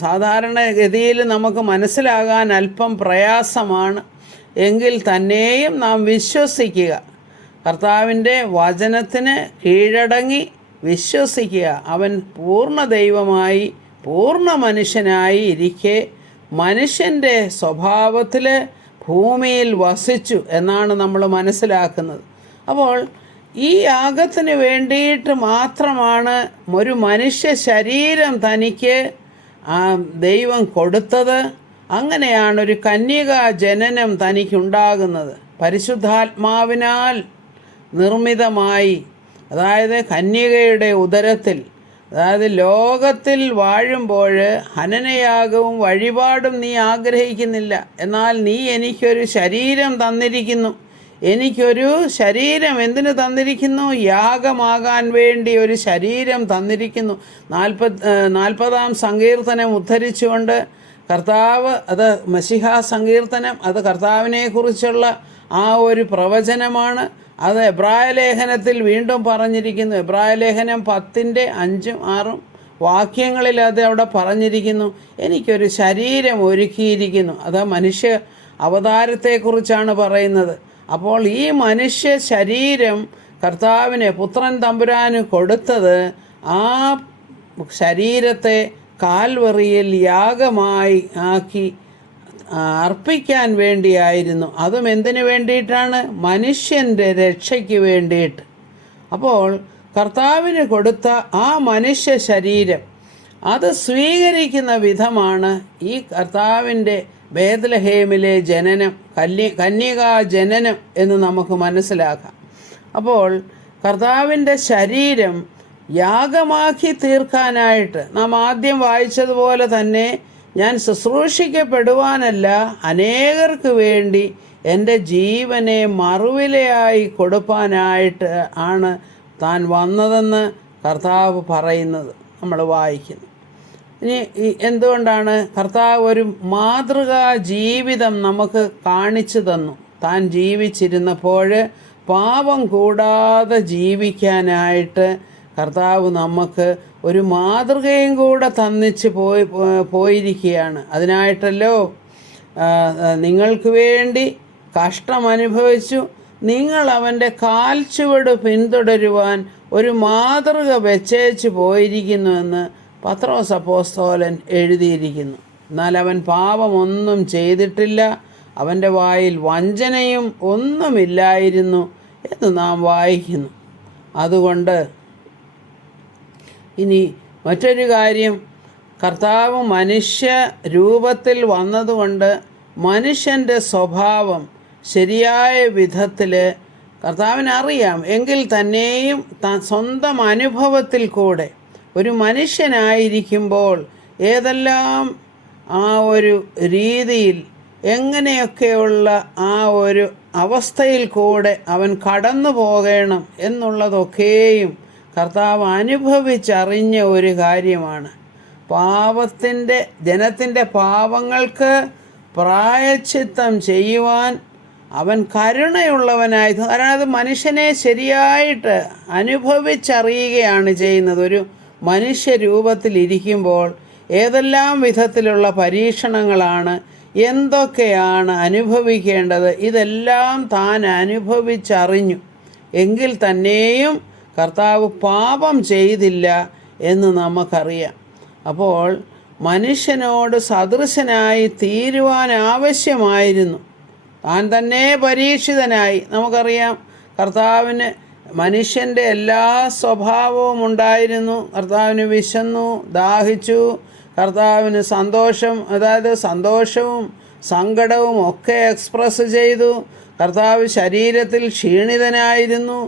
സാധാരണഗതിയിൽ നമുക്ക് മനസ്സിലാകാൻ അല്പം പ്രയാസമാണ്. എങ്കിൽ തന്നെയും നാം വിശ്വസിക്കുക, കർത്താവിൻ്റെ വചനത്തിന് കീഴടങ്ങി വിശ്വസിക്കുക. അവൻ പൂർണ്ണ ദൈവമായി പൂർണ്ണ മനുഷ്യനായി ഇരിക്കെ മനുഷ്യൻ്റെ സ്വഭാവത്തിൽ ഭൂമിയിൽ വസിച്ചു എന്നാണ് നമ്മൾ മനസ്സിലാക്കുന്നത്. അപ്പോൾ ഈ യാഗത്തിന് വേണ്ടിയിട്ട് മാത്രമാണ് ഒരു മനുഷ്യ ശരീരം തനിക്ക് ദൈവം കൊടുത്തത്. അങ്ങനെയാണ് ഒരു കന്യകാ ജനനം തനിക്കുണ്ടാകുന്നത്. പരിശുദ്ധാത്മാവിനാൽ നിർമ്മിതമായി, അതായത് കന്യകയുടെ ഉദരത്തിൽ, അതായത് ലോകത്തിൽ വാഴുമ്പോൾ ഹനനയാഗവും വഴിപാടും നീ ആഗ്രഹിക്കുന്നില്ല. എന്നാൽ നീ എനിക്കൊരു ശരീരം തന്നിരിക്കുന്നു. എനിക്കൊരു ശരീരം എന്തിനു തന്നിരിക്കുന്നു? യാഗമാകാൻ വേണ്ടി ഒരു ശരീരം തന്നിരിക്കുന്നു. 40-ാം സങ്കീർത്തനം ഉദ്ധരിച്ചുകൊണ്ട് കർത്താവ്, അത് മശിഹാ സങ്കീർത്തനം, അത് കർത്താവിനെക്കുറിച്ചുള്ള ആ ഒരു പ്രവചനമാണ്. അത് എബ്രായ ലേഖനത്തിൽ വീണ്ടും പറഞ്ഞിരിക്കുന്നു. എബ്രായ ലേഖനം 10-5-6 വാക്യങ്ങളിൽ അത് അവിടെ പറഞ്ഞിരിക്കുന്നു. എനിക്കൊരു ശരീരം ഒരുക്കിയിരിക്കുന്നു. അത് മനുഷ്യ അവതാരത്തെക്കുറിച്ചാണ് പറയുന്നത്. അപ്പോൾ ഈ മനുഷ്യ ശരീരം കർത്താവിന് പുത്രൻ തമ്പുരാന് കൊടുത്തത് ആ ശരീരത്തെ കാൽവറിയിൽ യാഗമായി ആക്കി അർപ്പിക്കാൻ വേണ്ടിയായിരുന്നു. അതും എന്തിനു വേണ്ടിയിട്ടാണ്? മനുഷ്യൻ്റെ രക്ഷയ്ക്ക് വേണ്ടിയിട്ട്. അപ്പോൾ കർത്താവിന് കൊടുത്ത ആ മനുഷ്യ ശരീരം അത് സ്വീകരിക്കുന്ന വിധമാണ് ഈ കർത്താവിൻ്റെ ബേത്ലഹേമിലെ ജനനം, കന്യകാ ജനനം എന്ന് നമുക്ക് മനസ്സിലാക്കാം. അപ്പോൾ കർത്താവിൻ്റെ ശരീരം യാഗമാക്കി തീർക്കാനായിട്ട് നാം ആദ്യം വായിച്ചതുപോലെ തന്നെ, ഞാൻ ശുശ്രൂഷിക്കപ്പെടുവാനല്ല അനേകർക്ക് വേണ്ടി എൻ്റെ ജീവനെ മറുവിലയായി കൊടുപ്പാനായിട്ട് ആണ് താൻ വന്നതെന്ന് കർത്താവ് പറയുന്നത് നമ്മൾ വായിക്കുന്നു. ഇനി എന്തുകൊണ്ടാണ് കർത്താവ് ഒരു മാതൃകാ ജീവിതം നമുക്ക് കാണിച്ചു തന്നു? താൻ ജീവിച്ചിരുന്നപ്പോൾ പാപം കൂടാതെ ജീവിക്കാനായിട്ട് കർത്താവ് നമുക്ക് ഒരു മാതൃകയും കൂടെ തന്നിച്ച് പോയിരിക്കുകയാണ്. അതിനായിട്ടല്ലോ നിങ്ങൾക്ക് വേണ്ടി കഷ്ടമനുഭവിച്ചു, നിങ്ങൾ അവൻ്റെ കാൽച്ചുവട് പിന്തുടരുവാൻ ഒരു മാതൃക വെച്ചേച്ച് പോയിരിക്കുന്നുവെന്ന് പത്രോസ് അപ്പോസ്തലൻ എഴുതിയിരിക്കുന്നു. എന്നാൽ അവൻ പാപമൊന്നും ചെയ്തിട്ടില്ല, അവൻ്റെ വായിൽ വഞ്ചനയും ഒന്നുമില്ലായിരുന്നു എന്ന് നാം വായിക്കുന്നു. അതുകൊണ്ട് ഇനി മറ്റൊരു കാര്യം, കർത്താവ് മനുഷ്യ രൂപത്തിൽ വന്നതുകൊണ്ട് മനുഷ്യൻ്റെ സ്വഭാവം ശരിയായ വിധത്തിൽ കർത്താവിനറിയാം. എങ്കിൽ തന്നെയും സ്വന്തം അനുഭവത്തിൽ കൂടെ ഒരു മനുഷ്യനായിരിക്കുമ്പോൾ ഏതെല്ലാം ആ ഒരു രീതിയിൽ എങ്ങനെയൊക്കെയുള്ള ആ ഒരു അവസ്ഥയിൽ കൂടെ അവൻ കടന്നു പോകണം എന്നുള്ളതൊക്കെയും കർത്താവ് അനുഭവിച്ചറിഞ്ഞ ഒരു കാര്യമാണ്. ജനത്തിൻ്റെ പാപങ്ങൾക്ക് പ്രായശ്ചിത്തം ചെയ്യുവാൻ അവൻ കരുണയുള്ളവനായി, കാരണം അത് മനുഷ്യനെ ശരിയായിട്ട് അനുഭവിച്ചറിയുകയാണ് ചെയ്യുന്നത്. ഒരു മനുഷ്യരൂപത്തിലിരിക്കുമ്പോൾ ഏതെല്ലാം വിധത്തിലുള്ള പരീക്ഷണങ്ങളാണ്, എന്തൊക്കെയാണ് അനുഭവിക്കേണ്ടത്, ഇതെല്ലാം താൻ അനുഭവിച്ചറിഞ്ഞു. എങ്കിൽ തന്നെയും കർത്താവ് പാപം ചെയ്തില്ല എന്ന് നമുക്കറിയാം. അപ്പോൾ മനുഷ്യനോട് സദൃശനായി തീരുവാൻ ആവശ്യമായിരുന്നു. താൻ തന്നെ പരീക്ഷിതനായി. നമുക്കറിയാം കർത്താവിന് മനുഷ്യൻ്റെ എല്ലാ സ്വഭാവവും ഉണ്ടായിരുന്നു. കർത്താവിന് വിശന്നു, ദാഹിച്ചു, കർത്താവിന് സന്തോഷം, അതായത് സന്തോഷവും സങ്കടവും ഒക്കെ എക്സ്പ്രസ് ചെയ്തു. കർത്താവ് ശരീരത്തിൽ ക്ഷീണിതനായിരുന്നു.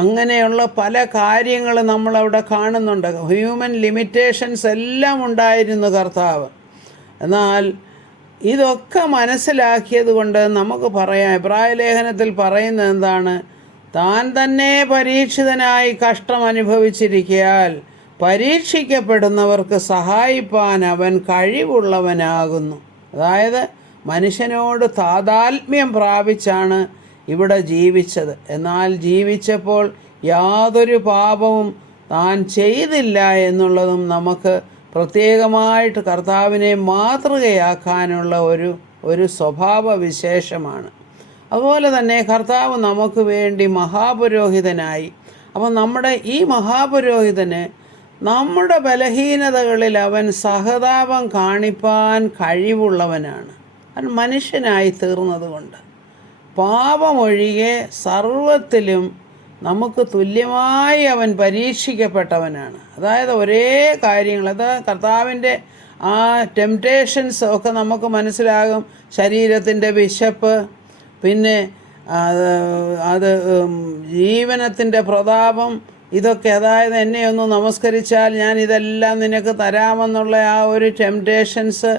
അങ്ങനെയുള്ള പല കാര്യങ്ങൾ നമ്മളവിടെ കാണുന്നുണ്ട്. ഹ്യൂമൻ ലിമിറ്റേഷൻസ് എല്ലാം ഉണ്ടായിരുന്നു കർത്താവ്. എന്നാൽ ഇതൊക്കെ മനസ്സിലാക്കിയത് കൊണ്ട് നമുക്ക് പറയാം, എബ്രായ ലേഖനത്തിൽ പറയുന്നത് എന്താണ്? താൻ തന്നെ പരീക്ഷിതനായി കഷ്ടം അനുഭവിച്ചിരിക്കയാൽ പരീക്ഷിക്കപ്പെടുന്നവർക്ക് സഹായിപ്പാൻ അവൻ കഴിവുള്ളവനാകുന്നു. അതായത് മനുഷ്യനോട് താതാത്മ്യം പ്രാപിച്ചാണ് ഇവിടെ ജീവിച്ചത്. എന്നാൽ ജീവിച്ചപ്പോൾ യാതൊരു പാപവും താൻ ചെയ്തില്ല എന്നുള്ളതും നമുക്ക് പ്രത്യേകമായിട്ട് കർത്താവിനെ മാതൃകയാക്കാനുള്ള ഒരു സ്വഭാവ വിശേഷമാണ്. അതുപോലെ തന്നെ കർത്താവ് നമുക്ക് വേണ്ടി മഹാപുരോഹിതനായി. അപ്പം നമ്മുടെ ഈ മഹാപുരോഹിതന് നമ്മുടെ ബലഹീനതകളിൽ അവൻ സഹതാപം കാണിപ്പാൻ കഴിവുള്ളവനാണ്. അവൻ മനുഷ്യനായി തീർന്നതുകൊണ്ട് പാപമൊഴികെ സർവത്തിലും നമുക്ക് തുല്യമായി അവൻ പരീക്ഷിക്കപ്പെട്ടവനാണ്. അതായത് ഒരേ കാര്യങ്ങൾ, അത് കർത്താവിൻ്റെ ആ ടെംപ്റ്റേഷൻസ് ഒക്കെ നമുക്ക് മനസ്സിലാകും. ശരീരത്തിൻ്റെ വിശപ്പ്, പിന്നെ അത് ജീവനത്തിൻ്റെ പ്രതാപം, ഇതൊക്കെ. അതായത് എന്നെ ഒന്ന് നമസ്കരിച്ചാൽ ഞാൻ ഇതെല്ലാം നിനക്ക് തരാമെന്നുള്ള ആ ഒരു ടെംപ്റ്റേഷൻസ്.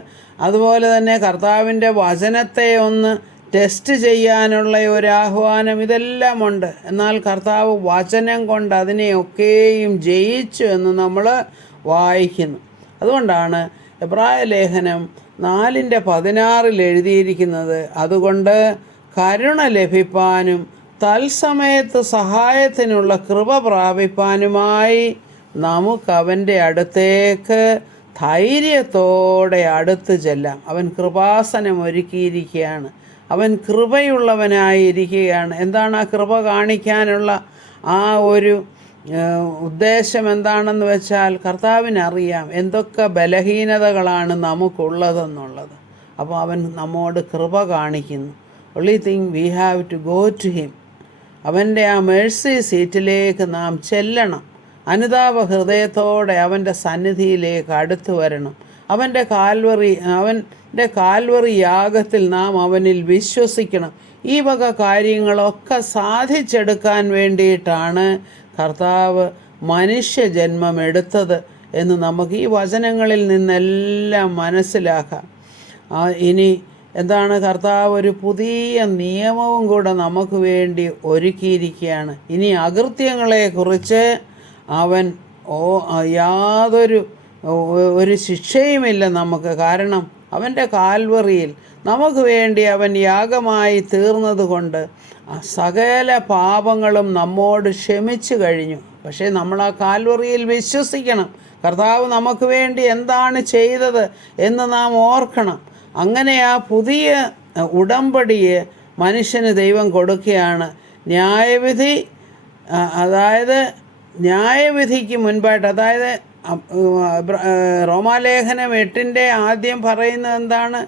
അതുപോലെ തന്നെ കർത്താവിൻ്റെ വചനത്തെ ഒന്ന് ടെസ്റ്റ് ചെയ്യാനുള്ള ഒരാഹ്വാനം, ഇതെല്ലാം ഉണ്ട്. എന്നാൽ കർത്താവ് വചനം കൊണ്ട് അതിനെയൊക്കെയും ജയിച്ചു എന്ന് നമ്മൾ വായിക്കുന്നു. അതുകൊണ്ടാണ് എബ്രായ ലേഖനം 4:16 എഴുതിയിരിക്കുന്നത്, അതുകൊണ്ട് കരുണ ലഭിപ്പാനും തത്സമയത്ത് സഹായത്തിനുള്ള കൃപ പ്രാപിപ്പാനുമായി നമുക്കവൻ്റെ അടുത്തേക്ക് ധൈര്യത്തോടെ അടുത്ത് ചെല്ലാം. അവൻ കൃപാസനം ഒരുക്കിയിരിക്കുകയാണ്. അവൻ കൃപയുള്ളവനായിരിക്കുകയാണ്. എന്താണ് ആ കൃപ കാണിക്കാനുള്ള ആ ഒരു ഉദ്ദേശം എന്താണെന്ന് വെച്ചാൽ, കർത്താവിനറിയാം എന്തൊക്കെ ബലഹീനതകളാണ് നമുക്കുള്ളതെന്നുള്ളത്. അപ്പോൾ അവൻ നമ്മോട് കൃപ കാണിക്കുന്നു. only thing we have to go to him. അവൻ്റെ ആ മേഴ്സി സീറ്റിലേക്ക് നാം ചെല്ലണം. അനുതാപ ഹൃദയത്തോടെ അവൻ്റെ സന്നിധിയിലേക്ക് അടുത്തു വരണം. അവൻ്റെ കാൽവറി യാഗത്തിൽ നാം അവനിൽ വിശ്വസിക്കണം. ഈ വക കാര്യങ്ങളൊക്കെ സാധിച്ചെടുക്കാൻ വേണ്ടിയിട്ടാണ് കർത്താവ് മനുഷ്യജന്മം എടുത്തത് എന്ന് നമുക്ക് ഈ വചനങ്ങളിൽ നിന്നെല്ലാം മനസ്സിലാക്കാം. ഇനി എന്താണ്, കർത്താവ് ഒരു പുതിയ നിയമവും കൂടെ നമുക്ക് വേണ്ടി ഒരുക്കിയിരിക്കുകയാണ്. ഇനി അകൃത്യങ്ങളെക്കുറിച്ച് അവൻ യാതൊരു ശിക്ഷയുമില്ല നമുക്ക്. കാരണം അവൻ്റെ കാൽവറിയിൽ നമുക്ക് വേണ്ടി അവൻ യാഗമായി തീർന്നതുകൊണ്ട് സകല പാപങ്ങളും നമ്മോട് ക്ഷമിച്ചു കഴിഞ്ഞു. പക്ഷേ നമ്മൾ ആ കാൽവറിയിൽ വിശ്വസിക്കണം. കർത്താവ് നമുക്ക് വേണ്ടി എന്താണ് ചെയ്തത് എന്ന് നാം ഓർക്കണം. അങ്ങനെ ആ പുതിയ ഉടമ്പടിയെ മനുഷ്യന് ദൈവം കൊടുക്കുകയാണ്. ന്യായവിധിക്ക് മുൻപായിട്ട്, അതായത് റോമാലേഖനം 8 ആദ്യം പറയുന്നത് എന്താണ്?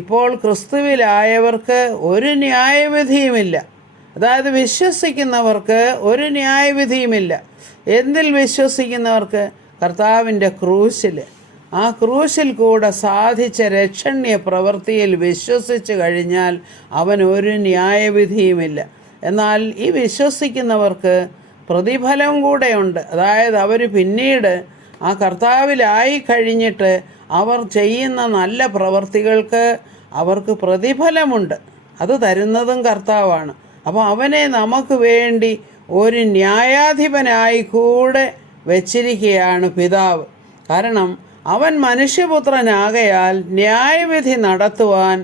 ഇപ്പോൾ ക്രിസ്തുവിലായവർക്ക് ഒരു ന്യായവിധിയുമില്ല. അതായത് വിശ്വസിക്കുന്നവർക്ക് ഒരു ന്യായവിധിയുമില്ല. എന്തിൽ വിശ്വസിക്കുന്നവർക്ക്? കർത്താവിൻ്റെ ക്രൂശിൽ. ആ ക്രൂശിൽ കൂടെ സാധിച്ച രക്ഷണ്യ പ്രവൃത്തിയിൽ വിശ്വസിച്ച് കഴിഞ്ഞാൽ അവൻ ഒരു ന്യായവിധിയുമില്ല. എന്നാൽ ഈ വിശ്വസിക്കുന്നവർക്ക് പ്രതിഫലം കൂടെയുണ്ട്. അതായത് അവർ പിന്നീട് ആ കർത്താവിലായി കഴിഞ്ഞിട്ട് അവർ ചെയ്യുന്ന നല്ല പ്രവൃത്തികൾക്ക് അവർക്ക് പ്രതിഫലമുണ്ട്. അത് തരുന്നതും കർത്താവാണ്. അപ്പോൾ അവനെ നമുക്ക് വേണ്ടി ഒരു ന്യായാധിപനായി കൂടെ വച്ചിരിക്കുകയാണ് പിതാവ്. കാരണം അവൻ മനുഷ്യപുത്രനാകയാൽ ന്യായവിധി നടത്തുവാൻ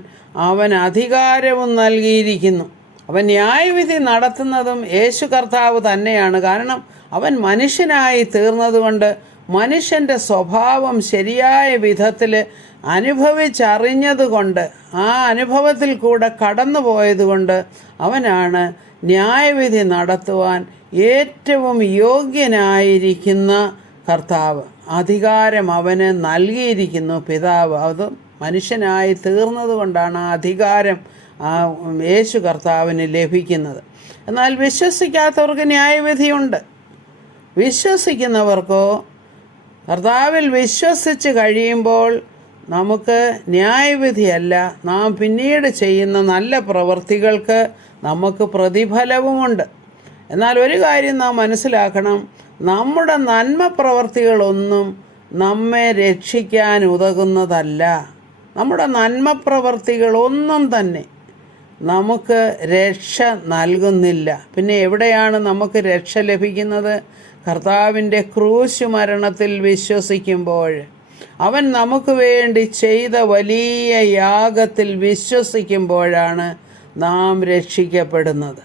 അവൻ അധികാരവും നൽകിയിരിക്കുന്നു. അവൻ ന്യായവിധി നടത്തുന്നതും യേശു കർത്താവ് തന്നെയാണ്. കാരണം അവൻ മനുഷ്യനായി തീർന്നതുകൊണ്ട് മനുഷ്യൻ്റെ സ്വഭാവം ശരിയായ വിധത്തിൽ അനുഭവിച്ചറിഞ്ഞതുകൊണ്ട്, ആ അനുഭവത്തിൽ കൂടെ കടന്നു പോയതുകൊണ്ട് അവനാണ് ന്യായവിധി നടത്തുവാൻ ഏറ്റവും യോഗ്യനായിരിക്കുന്ന കർത്താവ്. അധികാരം അവന് നൽകിയിരിക്കുന്നു പിതാവ്. അത് മനുഷ്യനായി തീർന്നത് കൊണ്ടാണ് ആ അധികാരം യേശു കർത്താവിന് ലഭിക്കുന്നത്. എന്നാൽ വിശ്വസിക്കാത്തവർക്ക് ന്യായവിധിയുണ്ട്. വിശ്വസിക്കുന്നവർക്കോ കർത്താവിൽ വിശ്വസിച്ച് കഴിയുമ്പോൾ നമുക്ക് ന്യായവിധിയല്ല, നാം പിന്നീട് ചെയ്യുന്ന നല്ല പ്രവൃത്തികൾക്ക് നമുക്ക് പ്രതിഫലവുമുണ്ട്. എന്നാൽ ഒരു കാര്യം നാം മനസ്സിലാക്കണം, നമ്മുടെ നന്മ പ്രവൃത്തികളൊന്നും നമ്മെ രക്ഷിക്കാൻ ഉതകുന്നതല്ല. നമ്മുടെ നന്മ പ്രവൃത്തികളൊന്നും തന്നെ നമുക്ക് രക്ഷ നൽകുന്നില്ല. പിന്നെ എവിടെയാണ് നമുക്ക് രക്ഷ ലഭിക്കുന്നത്? കർത്താവിൻ്റെ ക്രൂശ് മരണത്തിൽ വിശ്വസിക്കുമ്പോൾ, അവൻ നമുക്ക് വേണ്ടി ചെയ്ത വലിയ യാഗത്തിൽ വിശ്വസിക്കുമ്പോഴാണ് നാം രക്ഷിക്കപ്പെടുന്നത്.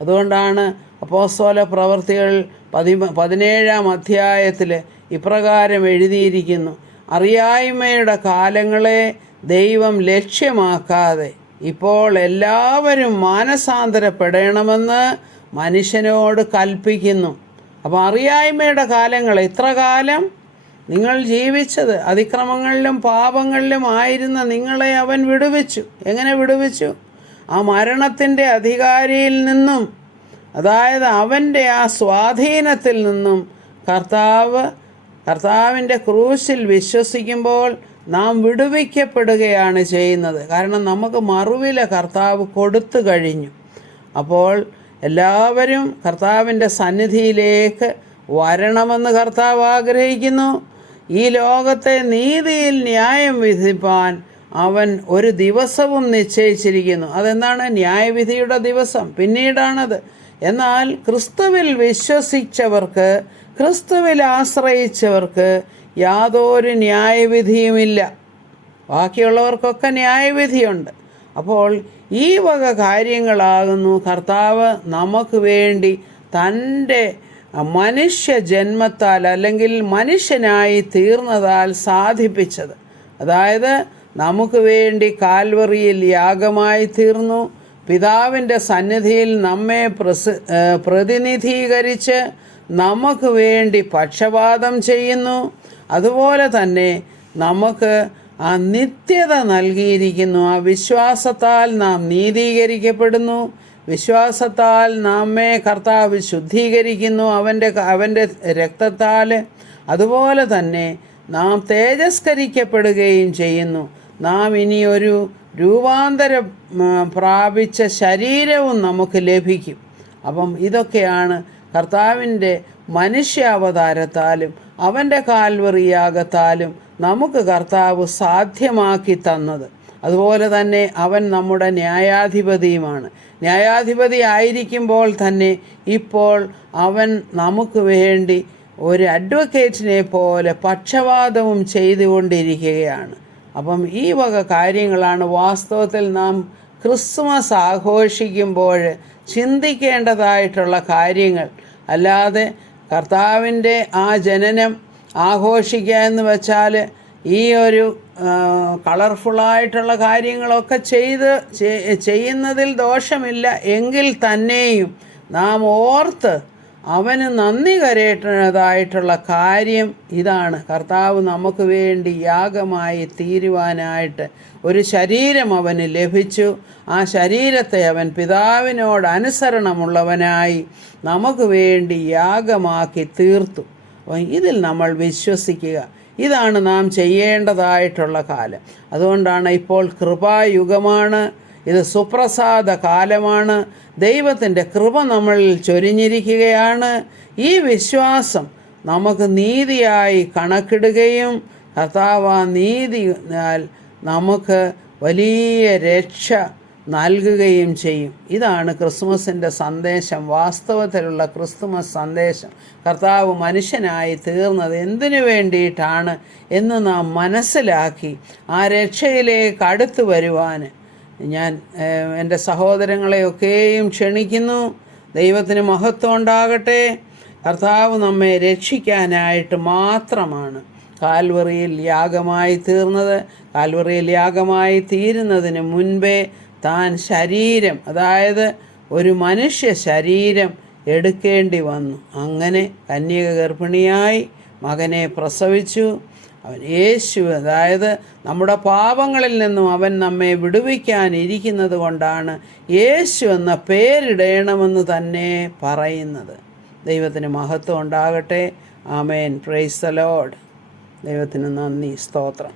അതുകൊണ്ടാണ് അപ്പോസ്തല പ്രവൃത്തികൾ 17-ാം അധ്യായത്തിൽ ഇപ്രകാരം എഴുതിയിരിക്കുന്നു: അറിയായ്മയുടെ കാലങ്ങളെ ദൈവം ലക്ഷ്യമാക്കാതെ ഇപ്പോൾ എല്ലാവരും മാനസാന്തരപ്പെടണമെന്ന് മനുഷ്യനോട് കൽപ്പിക്കുന്നു. അപ്പോൾ അറിയായ്മയുടെ കാലങ്ങൾ, ഇത്ര കാലം നിങ്ങൾ ജീവിച്ചത് അതിക്രമങ്ങളിലും പാപങ്ങളിലും ആയിരുന്ന നിങ്ങളെ അവൻ വിടുവിച്ചു. എങ്ങനെ വിടുവിച്ചു? ആ മരണത്തിൻ്റെ അധികാരിയിൽ നിന്നും, അതായത് അവൻ്റെ ആ സ്വാധീനത്തിൽ നിന്നും കർത്താവിൻ്റെ ക്രൂശിൽ വിശ്വസിക്കുമ്പോൾ നാം വിടുവിക്കപ്പെടുകയാണ് ചെയ്യുന്നത്. കാരണം നമുക്ക് മറുവില കർത്താവ് കൊടുത്തു കഴിഞ്ഞു. അപ്പോൾ എല്ലാവരും കർത്താവിൻ്റെ സന്നിധിയിലേക്ക് വരണമെന്ന് കർത്താവ് ആഗ്രഹിക്കുന്നു. ഈ ലോകത്തെ നീതിയിൽ ന്യായം വിധിപ്പാൻ അവൻ ഒരു ദിവസവും നിശ്ചയിച്ചിരിക്കുന്നു. അതെന്താണ്? ന്യായവിധിയുടെ ദിവസം പിന്നീടാണത്. എന്നാൽ ക്രിസ്തുവിൽ വിശ്വസിച്ചവർക്ക്, ക്രിസ്തുവിൽ ആശ്രയിച്ചവർക്ക് യാതൊരു ന്യായവിധിയുമില്ല. ബാക്കിയുള്ളവർക്കൊക്കെ ന്യായവിധിയുണ്ട്. അപ്പോൾ ഈ വക കാര്യങ്ങളാകുന്നു കർത്താവ് നമുക്ക് വേണ്ടി തൻ്റെ മനുഷ്യ ജന്മത്താൽ അല്ലെങ്കിൽ മനുഷ്യനായി തീർന്നതാൽ സാധിപ്പിച്ചത്. അതായത് നമുക്ക് വേണ്ടി കാൽവറിയിൽ യാഗമായി തീർന്നു. പിതാവിൻ്റെ സന്നിധിയിൽ നമ്മെ പ്രതിനിധീകരിച്ച് നമുക്ക് വേണ്ടി പക്ഷപാതം ചെയ്യുന്നു. അതുപോലെ തന്നെ നമുക്ക് ആ നിത്യത നൽകിയിരിക്കുന്നു. ആ വിശ്വാസത്താൽ നാം നീതീകരിക്കപ്പെടുന്നു. വിശ്വാസത്താൽ നമ്മെ കർത്താവ് ശുദ്ധീകരിക്കുന്നു അവൻ്റെ രക്തത്താൽ. അതുപോലെ തന്നെ നാം തേജസ്കരിക്കപ്പെടുകയും ചെയ്യുന്നു. നാം ഇനി ഒരു രൂപാന്തരം പ്രാപിച്ച ശരീരവും നമുക്ക് ലഭിക്കും. അപ്പം ഇതൊക്കെയാണ് കർത്താവിൻ്റെ മനുഷ്യാവതാരത്താലും അവൻ്റെ കാൽവറി യാഗത്താലും നമുക്ക് കർത്താവ് സാധ്യമാക്കി തന്നത്. അതുപോലെ തന്നെ അവൻ നമ്മുടെ ന്യായാധിപതിയുമാണ്. ന്യായാധിപതി ആയിരിക്കുമ്പോൾ തന്നെ ഇപ്പോൾ അവൻ നമുക്ക് വേണ്ടി ഒരു അഡ്വക്കേറ്റിനെ പോലെ പക്ഷപാതവും ചെയ്തുകൊണ്ടിരിക്കുകയാണ്. അപ്പം ഈ വക കാര്യങ്ങളാണ് വാസ്തവത്തിൽ നാം ക്രിസ്മസ് ആഘോഷിക്കുമ്പോൾ ചിന്തിക്കേണ്ടതായിട്ടുള്ള കാര്യങ്ങൾ. അല്ലാതെ കർത്താവിൻ്റെ ആ ജനനം ആഘോഷിക്കുക എന്ന് വെച്ചാൽ ഈ ഒരു കളർഫുള്ളായിട്ടുള്ള കാര്യങ്ങളൊക്കെ ചെയ്യുന്നതിൽ ദോഷമില്ല. എങ്കിൽ തന്നെയും നാം ഓർത്ത് അവന് നന്ദി കരയേണ്ടതായിട്ടുള്ള കാര്യം ഇതാണ്: കർത്താവ് നമുക്ക് വേണ്ടി യാഗമായി തീരുവാനായിട്ട് ഒരു ശരീരം അവന് ലഭിച്ചു. ആ ശരീരത്തെ അവൻ പിതാവിനോട് അനുസരണമുള്ളവനായി നമുക്ക് വേണ്ടി യാഗമാക്കി തീർത്തു. ഇതിൽ നമ്മൾ വിശ്വസിക്കുക. ഇതാണ് നാം ചെയ്യേണ്ടതായിട്ടുള്ള കാലം. അതുകൊണ്ടാണ് ഇപ്പോൾ കൃപായുഗമാണ്. ഇത് സുപ്രസാദ കാലമാണ്. ദൈവത്തിൻ്റെ കൃപ നമ്മളിൽ ചൊരിഞ്ഞിരിക്കുകയാണ്. ഈ വിശ്വാസം നമുക്ക് നീതിയായി കണക്കിടുകയും കർത്താവ് ആ നീതിയാൽ നമുക്ക് വലിയ രക്ഷ നൽകുകയും ചെയ്യും. ഇതാണ് ക്രിസ്മസിൻ്റെ സന്ദേശം. വാസ്തവത്തിലുള്ള ക്രിസ്തുമസ് സന്ദേശം കർത്താവ് മനുഷ്യനായി തീർന്നത് എന്തിനു വേണ്ടിയിട്ടാണ് എന്ന് നാം മനസ്സിലാക്കി ആ രക്ഷയിലേക്ക് അടുത്തു വരുവാൻ ഞാൻ എൻ്റെ സഹോദരങ്ങളെയൊക്കെയും ക്ഷണിക്കുന്നു. ദൈവത്തിന് മഹത്വം ഉണ്ടാകട്ടെ. കർത്താവ് നമ്മെ രക്ഷിക്കാനായിട്ട് മാത്രമാണ് കാൽവറിയിൽ യാഗമായി തീർന്നത്. കാൽവറിയിൽ യാഗമായി തീരുന്നതിന് മുൻപേ താൻ ശരീരം, അതായത് ഒരു മനുഷ്യ ശരീരം എടുക്കേണ്ടി വന്നു. അങ്ങനെ കന്യക ഗർഭിണിയായി മകനെ പ്രസവിച്ചു. അവൻ യേശു, അതായത് നമ്മുടെ പാപങ്ങളിൽ നിന്നും അവൻ നമ്മെ വിടുവിക്കാനിരിക്കുന്നത് കൊണ്ടാണ് യേശു എന്ന പേരിടണമെന്ന് തന്നെ പറയുന്നത്. ദൈവത്തിന് മഹത്വം ഉണ്ടാകട്ടെ. ആമേൻ. Praise the lord. ദൈവത്തിന് നന്ദി, സ്തോത്രം.